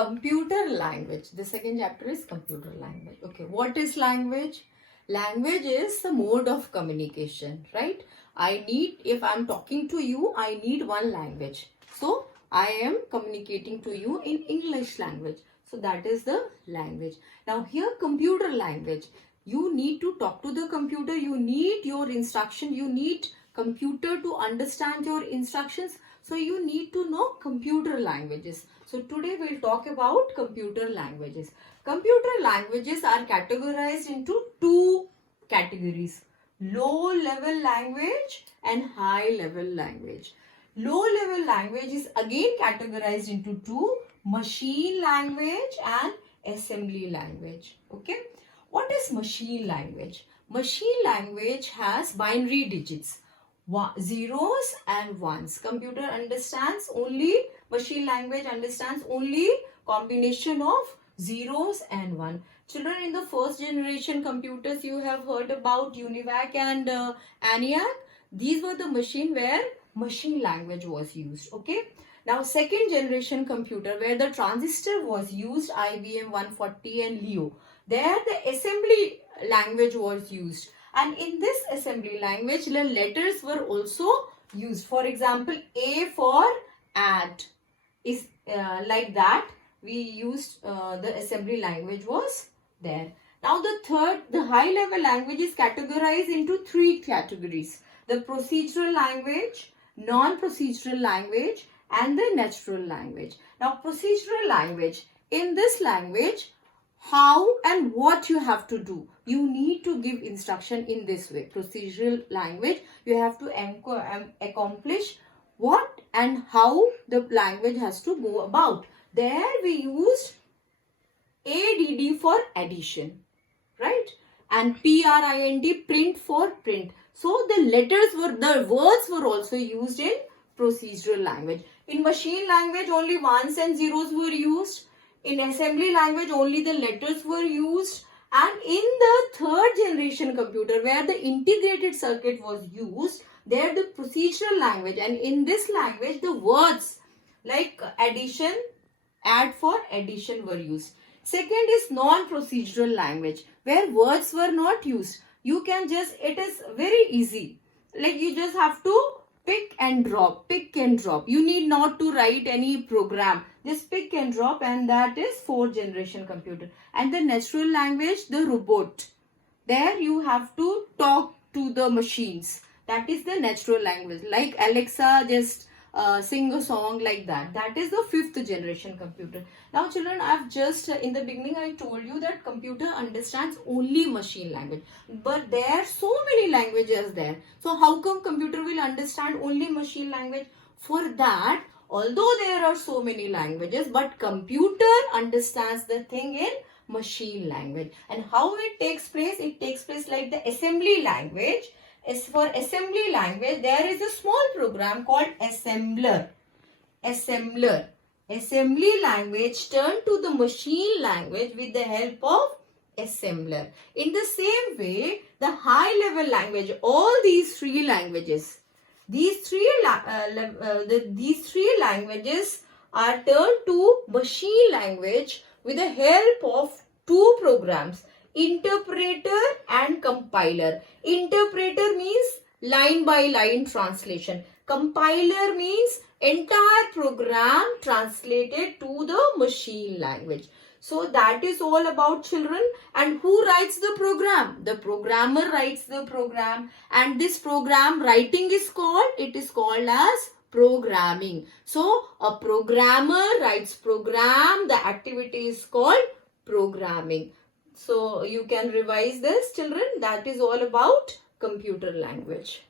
computer language. The second chapter is computer language. Okay, what is language? Language is the mode of communication, right? If I'm talking to you, I need one language. So I am communicating to you in English language. So that is the language. Now here, computer language. You need to talk to the computer. You need your instruction. You need computer to understand your instructions. So you need to know computer languages. So today we'll talk about computer languages. Computer languages are categorized into two categories: low level language and high level language. Low level language is again categorized into two: machine language and assembly language. Okay, what is machine language? Machine language has binary digits, zeros and ones. Computer understands only, machine language understands only combination of zeros and one. Children, in the first generation computers, you have heard about UNIVAC and ENIAC. These were the machine where machine language was used. Okay. Now, second generation computer where the transistor was used, IBM 140 and Leo. There the assembly language was used. And in this assembly language, the letters were also used. For example, A for add is like that. We used the assembly language was there. Now the high level language is categorized into three categories: the procedural language, non-procedural language, and the natural language. Now procedural language, in this language, how and what you have to do. You need to give instruction in this way. Procedural language, you have to accomplish what and how the language has to go about. There we used ADD for addition, right? And PRINT, print for print. So the words were also used in procedural language. In machine language, only ones and zeros were used. In assembly language, only the letters were used. And in the third generation computer, where the integrated circuit was used, there the procedural language, and in this language, the words like addition, add for addition were used. Second is non-procedural language, where words were not used. You can just, it is very easy. Like you just have to pick and drop. You need not to write any program. Just pick and drop, and that is fourth generation computer. And the natural language, the robot. There you have to talk to the machines. That is the natural language. Like Alexa, just sing a song like that. That is the fifth generation computer. Now children, I've just in the beginning I told you that computer understands only machine language, but there are so many languages there. So how come computer will understand only machine language? For that, although there are so many languages, but computer understands the thing in machine language. And how it takes place? It takes place like the assembly language. As for assembly language, there is a small program called assembler. Assembly language turned to the machine language with the help of assembler. In the same way, the high level language, all these three languages, these three languages are turned to machine language with the help of two programs: interpreter and compiler. Interpreter means line by line translation. Compiler means entire program translated to the machine language. So that is all about, children. And who writes the program? The programmer writes the program. And this program writing is called, it is called as programming. So a programmer writes program. The activity is called programming. So you can revise this, children. That is all about computer language.